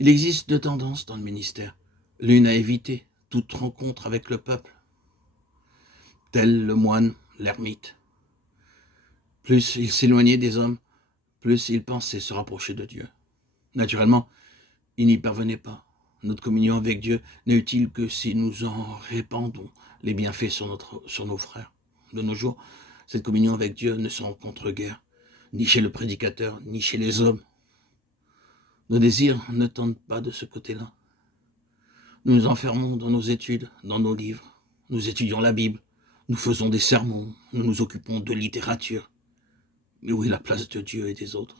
Il existe deux tendances dans le ministère. L'une à éviter toute rencontre avec le peuple, tel le moine, l'ermite. Plus il s'éloignait des hommes, plus il pensait se rapprocher de Dieu. Naturellement, il n'y parvenait pas. Notre communion avec Dieu n'est utile que si nous en répandons les bienfaits sur nos frères. De nos jours, cette communion avec Dieu ne se rencontre guère, ni chez le prédicateur, ni chez les hommes. Nos désirs ne tendent pas de ce côté-là. Nous nous enfermons dans nos études, dans nos livres. Nous étudions la Bible, nous faisons des sermons, nous nous occupons de littérature. Mais où est la place de Dieu et des autres?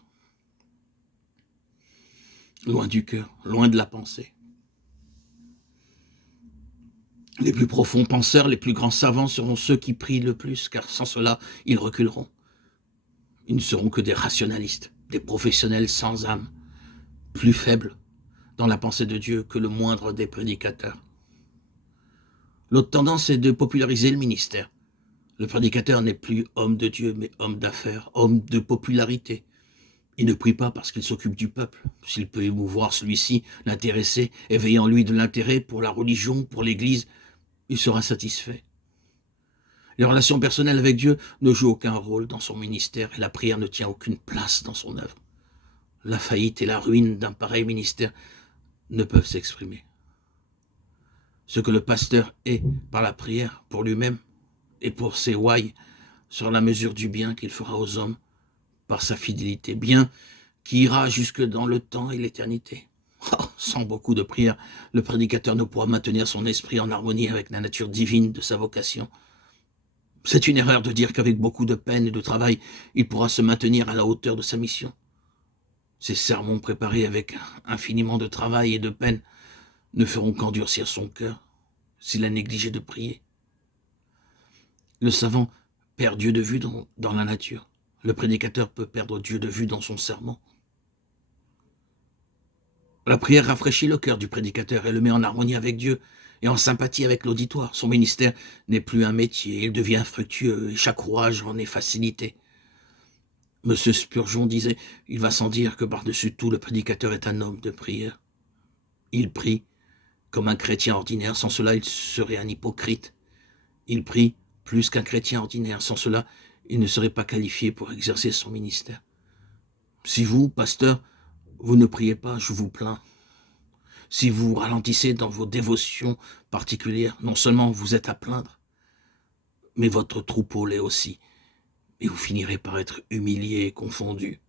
Loin du cœur, loin de la pensée. Les plus profonds penseurs, les plus grands savants seront ceux qui prient le plus, car sans cela, ils reculeront. Ils ne seront que des rationalistes, des professionnels sans âme, plus faibles dans la pensée de Dieu que le moindre des prédicateurs. L'autre tendance est de populariser le ministère. Le prédicateur n'est plus homme de Dieu, mais homme d'affaires, homme de popularité. Il ne prie pas parce qu'il s'occupe du peuple. S'il peut émouvoir celui-ci, l'intéresser, éveiller en lui de l'intérêt pour la religion, pour l'Église, il sera satisfait. Les relations personnelles avec Dieu ne jouent aucun rôle dans son ministère et la prière ne tient aucune place dans son œuvre. La faillite et la ruine d'un pareil ministère ne peuvent s'exprimer. Ce que le pasteur est par la prière pour lui-même et pour ses ouailles sera la mesure du bien qu'il fera aux hommes par sa fidélité, bien qui ira jusque dans le temps et l'éternité. Oh, sans beaucoup de prière, le prédicateur ne pourra maintenir son esprit en harmonie avec la nature divine de sa vocation. C'est une erreur de dire qu'avec beaucoup de peine et de travail, il pourra se maintenir à la hauteur de sa mission. Ces sermons préparés avec infiniment de travail et de peine ne feront qu'endurcir son cœur s'il a négligé de prier. Le savant perd Dieu de vue dans la nature. Le prédicateur peut perdre Dieu de vue dans son sermon. La prière rafraîchit le cœur du prédicateur et le met en harmonie avec Dieu et en sympathie avec l'auditoire. Son ministère n'est plus un métier, il devient fructueux et chaque ouvrage en est facilité. Monsieur Spurgeon disait, il va sans dire que par-dessus tout, le prédicateur est un homme de prière. Il prie comme un chrétien ordinaire, sans cela il serait un hypocrite. Il prie plus qu'un chrétien ordinaire, sans cela il ne serait pas qualifié pour exercer son ministère. Si vous, pasteur, vous ne priez pas, je vous plains. Si vous ralentissez dans vos dévotions particulières, non seulement vous êtes à plaindre, mais votre troupeau l'est aussi, et vous finirez par être humilié et confondu.